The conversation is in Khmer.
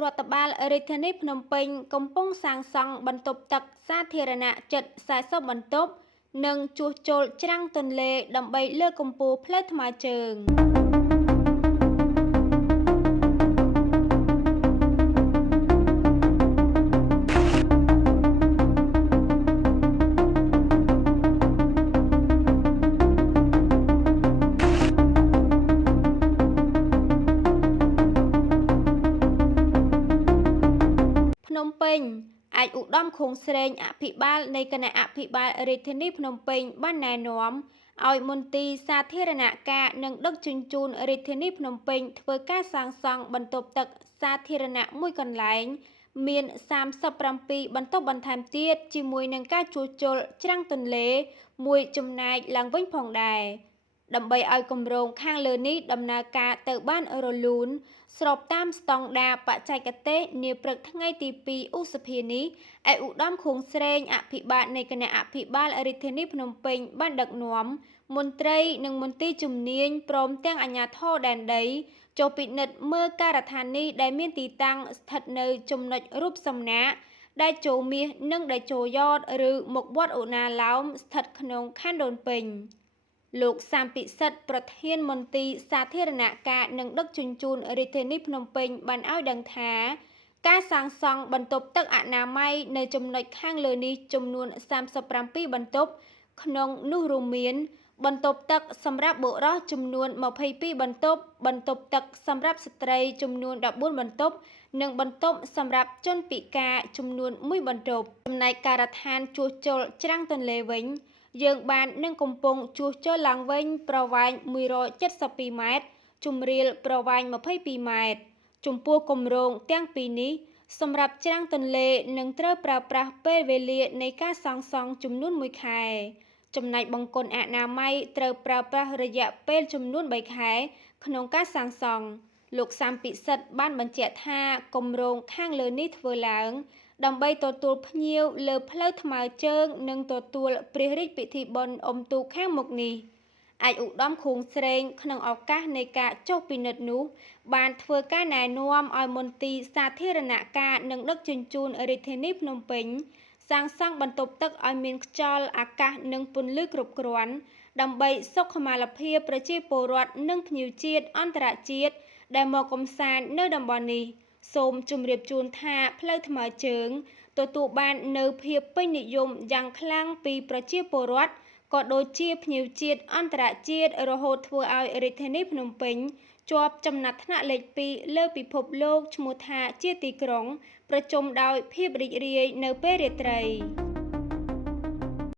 រដ្ឋបាលរាជធានីភ្នំពេញកំពុងសាងសង់បន្ទប់ទឹកសាធារណៈជិត40បន្ទប់និងជួសជុលច្រាំងទន្លេដើម្បីលើកកម្ពស់ផ្លូវថ្មើរជើងភ្នំពេញអាចឧត្តមខួងស្រេងអភិបាលនៃគណៈអភិបាលរាជធានីភ្នំពេញបានណែនាំឲ្យមន្ទីរសាធារណការនិងដឹកជញ្ជូនរាជធានីភ្នំពេញធ្វើការសាងសង់បន្ទប់ទឹកសាធារណៈមួយកន្លែងមាន37បន្ទប់បន្ថែមទៀតជាមួយនឹងការជួសជុលច្រាំងទន្លេមួយចំណែកឡើងវិញផងដែរដើម្បីឲ្យគម្រោងខាងលើនេះដំណើរការទៅបានរលូនស្របតាមស្តង់ដារបច្ចេកទេសនាព្រឹកថ្ងៃទី2ឧសភានេះឯឧត្តមខួងស្រេងអភិបាលនៃគណៈអភិបាលរាជធានីភ្នំពេញបានដឹកនាំមន្ត្រីនិងមន្ទីរជំនាញព្រមទាំងអាជ្ញាធរដែនដីចូលពិនិត្យមើលការដ្ឋាននេះដែលមានទីតាំងស្ថិតនៅចំណុចរូបសំណាកដែលចូលមាសនិងដែលចូលយ៉តឬមុខវត្តឧណាឡោមស្ថិតក្នុងខណ្ឌដូនពេញលោកសាមពិសិដ្ឋប្រធានមន្ទីរសាធារណការនិងដឹកជញ្ជូនរាជធានីភ្នំពេញបានឲ្យដឹងថាការសាងសង់បន្ទប់ទឹកអនាម័យនៅចំណុចខាងលើនេះចំនួន37បន្ទប់ក្នុងនោះរួមមានបន្ទប់ទឹកសម្រាប់បុរសចំនួន22បន្ទប់បន្ទប់ទឹកសម្រាប់ស្ត្រីចំនួន14បន្ទប់និងបន្ទប់សម្រាប់ជនពិការចំនួន1បន្ទប់ចំណែកការដ្ឋានជួសជុលច្រាំងទន្លេវិញយើងបាននឹងកំពុងជួសជុលឡើងវិញប្រវែង172ម៉ែត្រជម្រាលប្រវែង22ម៉ែត្រចំពោះគម្រោងទាំងពីរនេះសម្រាប់ច្រាំងទន្លេនឹងត្រូវប្រើប្រាស់ពេលវេលានៃការសាងសង់ចំនួន1ខែចំណែកបង្គន់អនាម័យត្រូវប្រើប្រាស់រយៈពេលចំនួន3ខែក្នុងការសាងសង់លោកសាមពិសិដ្ឋបានបញ្ជាក់ថាគម្រោងខាងលើនេះធ្វើឡើងដើម្បីទទួលភ្ញៀវលើផ្លូវថ្មើរជើងនិងទទួលព្រះរាជពិធីបុណ្យអុំទូកខាងមុខនេះឯកឧត្តមខួងស្រេងក្នុងឱកាសនៃការចុះពិនិត្យនោះបានធ្វើការណែនាំឲ្យមន្ទីរសាធារណការនិងដឹកជញ្ជូនរាជធានីភ្នំពេញសាងសង់បន្ទប់ទឹកឲ្យមានខ្យល់អាកាសនិងពន្លឺគ្រប់គ្រាន់ដើម្បីសុខុមាលភាពប្រជាពលរដ្ឋនិងភ្ញៀវជាតិអន្តរជាតិដែលមកកម្សាន្តនៅតំបន់នេះសូមជម្រាបជូនថាផ្លូវថ្មើរជើងទទួលបាននូវភាពពេញនិយមយ៉ាងខ្លាំងពីប្រជាពលរដ្ឋក៏ដូចជាភ្ញៀវជាតិអន្តរជាតិរហូតធ្វើឲ្យរាជធានីភ្នំពេញជាប់ចំណាត់ថ្នាក់លេខ2លើពិភពលោកឈ្មោះថាជាទីក្រុងប្រជុំដោយភាពរីករាយនៅពេលរាត្រី